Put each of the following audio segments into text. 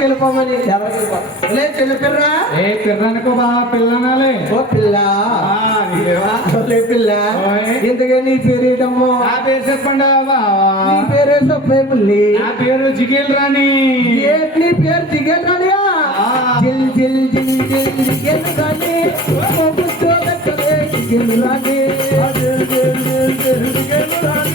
వెనక్కి వెళ్ళిపోమని. లే చిన్న పిల్ల ఏ పిల్లనుకో బా పిల్లనాలే. ఓ పిల్ల పిల్ల ఇంతకే నీ పేరు ఏంటమ్మో? నా పేరు చెప్పండి బాబా. నీ పేరు పుల్లి. నా పేరు జిగేల్ రాణి. నీ పేరు జిగేల్ రాణియా? జిల్ జిల్ జిల్ జిల్ జిగేల్ రాణి. జిగేల్ రాణి జిగేల్ రాణి.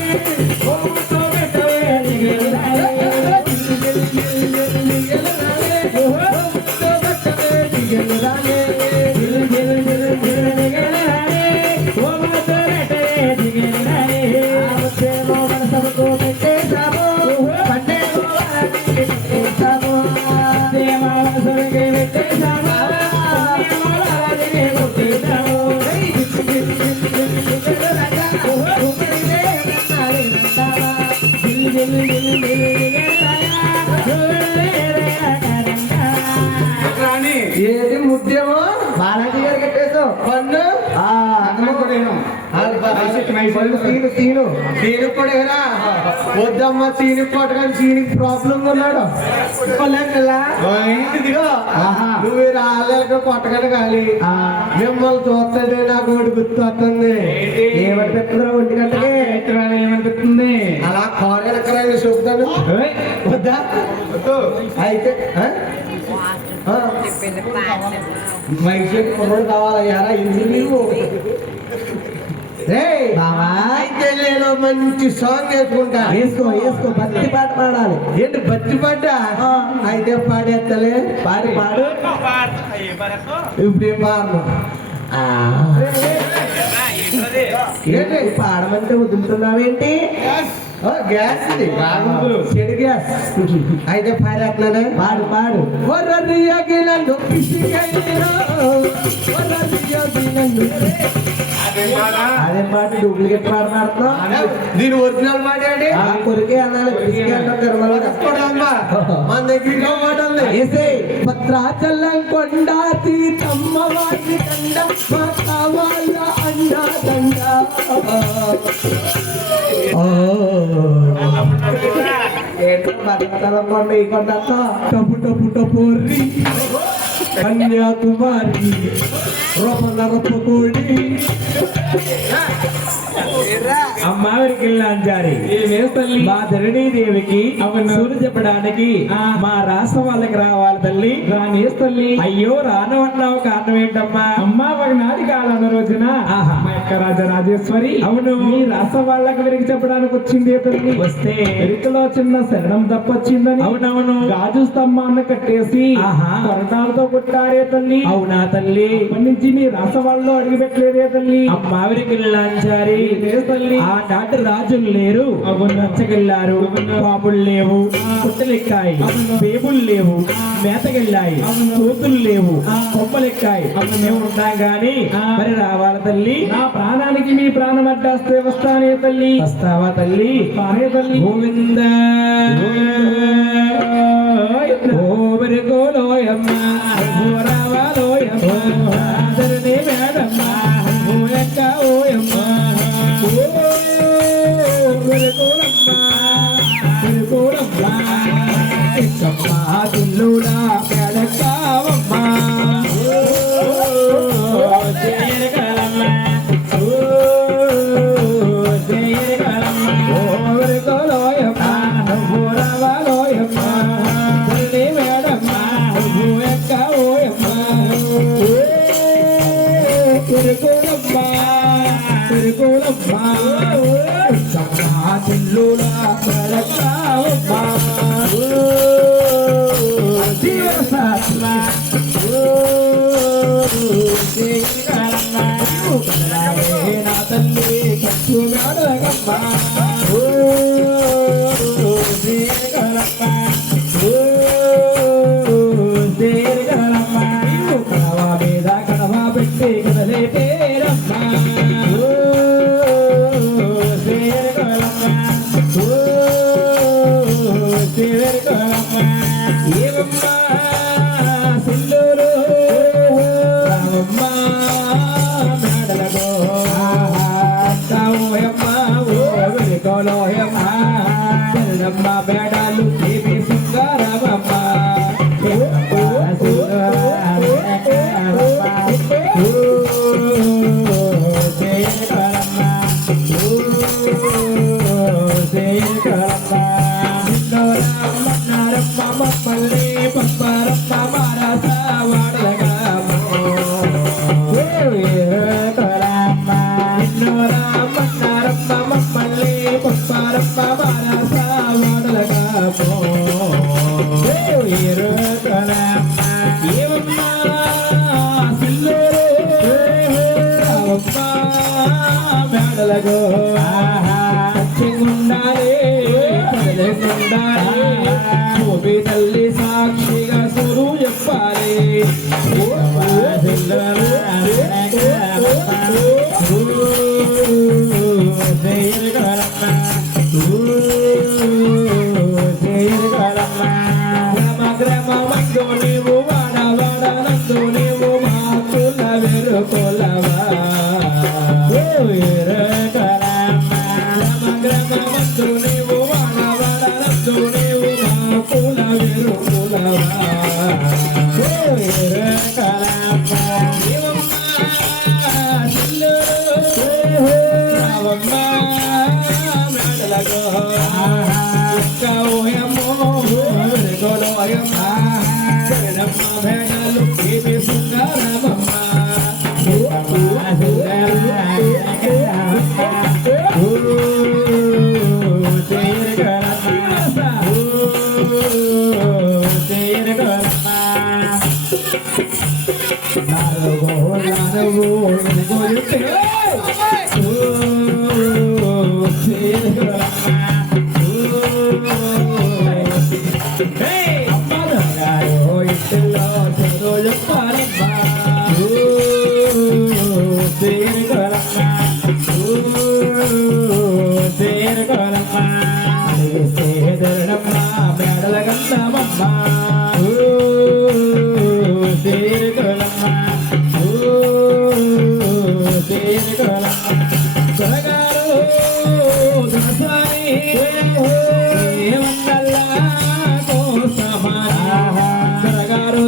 ఏది ముద్దేమో బాలాజీ గారు కట్టేసావు పన్ను. సీను కూడా వద్దమ్మా సీని పట్టుకొని సీనికి ప్రాబ్లం ఉన్నాడు. నువ్వు రాళ్ళకి కొట్టగలి కానీ మిమ్మల్ని చూస్తుంటే నాకు ఒకటి గుర్తు వస్తుంది. ఏమనిపిస్తుందా? 1 గంటకి ఏమనిపిస్తుంది? అలా కోరేలకరాన్ని చూపుతాను. వద్దా? అయితే మైసూరు కుర్రోడు కావాలయ్యారా? ఇంజనీరు అయితే నేను మంచి సాంగ్ వేసుకుంటా. వేసుకో భక్తి పాట పాడాలి. ఏంటి భక్తి పాట? అయితే పాడేస్తలే. పాడు ఇప్పుడు పాడను. ఏంటి పాడమంటే వదులుతున్నావేంటి? గ్యాస్ చెడు గ్యాస్. అయితే పాడేస్తున్నానే. పాడు అదే మాట డూప్లికేట్ పాట పాడుతున్నావు. దీని ఒరిజినల్ మాట ఏంటి? కొరికే అనాలి. మన దగ్గర మాట ఉంది. భద్రాచలం కొండ సీతమ్మ వారి దండ కావాల అన్నా దండ. భద్రాచలం కొండ ఈ కొండ టపు కన్యాకుమారి రొప్పకోడి అమ్మవారికి అంజారి మా ధరణీదేవికి సూర్య చెప్పడానికి మా రాష్ట్రం వాళ్ళకి రావాలి తల్లి. రాని తల్లి అయ్యో రానవన్నావు కారణం ఏంటమ్మా? అమ్మా ఒకనాటి కాలం రోజున మా యొక్క రాజరాజేశ్వరి అవును మీ రాష్ట్ర వాళ్ళకి వెరికి చెప్పడానికి వచ్చింది తల్లి. వస్తే వెరికలో చిన్న శరణం తప్పొచ్చిందని అవునవును గాజు స్తంభాన్ని కట్టేసి కొరటాలతో కొట్టారే తల్లి. అవునా తల్లి? ఇప్పటి నుంచి మీ రాష్ట్ర వాళ్ళు అడిగి పెట్టలేదే తల్లి. అమ్మావిరికి లాంచారి తల్లి. ఆ నాటి రాజులు లేరు. అవు నచ్చగెళ్ళారు. పాపులు లేవు. పుట్టలెక్కాయి. బేబులు లేవు. మేతకెళ్ళాయి. కోతులు లేవు. కొమ్మలెక్కాయి. మేము ఉంటాం గాని మరి రావాలి తల్లి. నా ప్రాణానికి మీ ప్రాణం అడ్డాస్తే వస్తానే తల్లి. వస్తావా తల్లి? పానే తల్లి. గోవింద ఓవరి గోలోయమ్మ రావాలోయమ్మ ఆదరణి మేడమ్మ ఓయక్క ఓయమ్మ తుల్లుడా పెడతావమ్మా మమ్మల్ని పంపారమ్మ మారాస వాడలగా నిన్ను రామన్నారమ్మ మమ్మల్ని పంపారమ్మ మారాస వాడలగా ఏమమ్మా మేడలగో ఉండాలి భూమి తల్లి సాక్షిగా సురు చెప్పాలి గ్రామందు నీవు వాడవాడనందు నీవు మా కుల వెరుకొలవా గ్రామందు నీవు వాడవాడనందు నీవు మా కుల వెరుకొలవా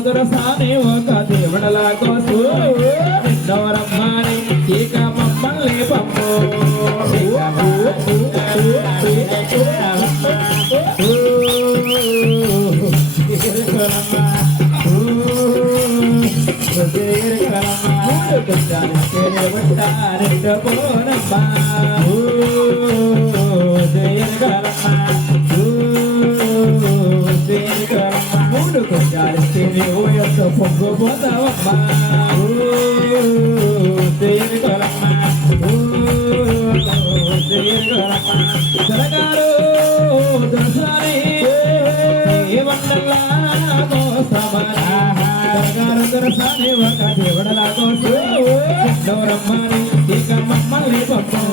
దొరసాని ఒక దేవుడలా కోసు రమ్మని ఇక మమ్మల్ని పంపు మూడు కొంచెం పొంగిపోతావమ్మా జరగారు దర్శనాన్ని ఏమన్నల్లా జరగారు దర్శనాన్ని ఒక దేవుడలా కోసం రమ్మని ఇక మమ్మల్ని పంపు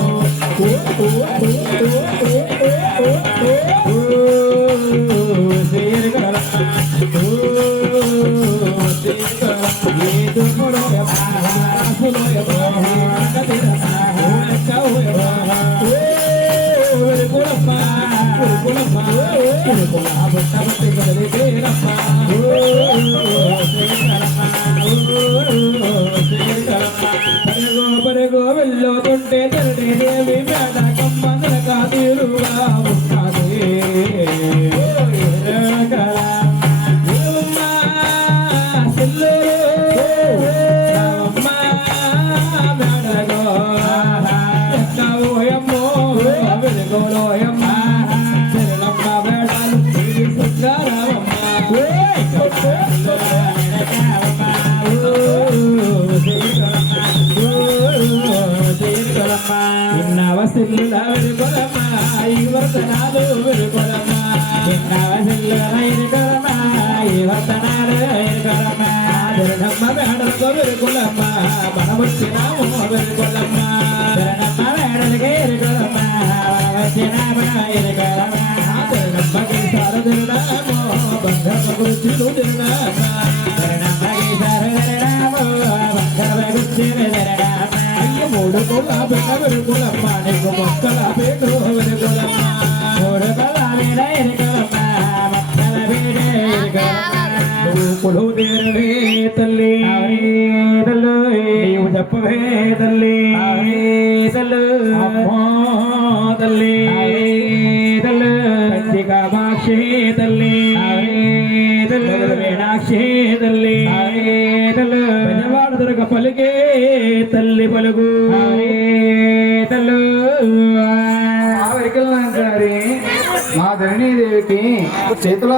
పరగో వెళ్ళోతుంటే తరడే దేవి మేడ కమ్మల కాదిరుగా ఇన్నవసిల్లుల వెలుగొలమా ఈ వర్తనాలు వెలుగొలమా ఇన్నవసిల్లుల వెలుగొలమా ఈ వర్తనాలు వెలుగొలమా జరనమ్మ మేడలకు వెలుగొలమా మనమొచ్చినాము వెలుగొలమా జరనమ్మ మేడలకి వెలుగొలమా మనమొచ్చినాము వెలుగొలమా జరనమ్మకి సారదిరునామో బంధమ గురించి తిరునామా జరనమ్మకి సారదిరునామో బంధమ గురించి తిరునామా మూడు కుల బిడ్డ వెలుగులమ్మ నీకు మొక్కల పేరు వెలుగులమ్మ మూడు కుల బిడ్డ వెలుగులమ్మ మొక్కల బిడ్డ వెలుగులమ్మ దేరువే తల్లి నీవు చెప్పవే తల్లి అమ్మో తల్లి కంచి కామాక్షి తల్లి సాక్షే తల్లి పెద్దవాడ దొరక పలుకే తల్లి పలుగు మా ధరణీదేవికి చేతిలో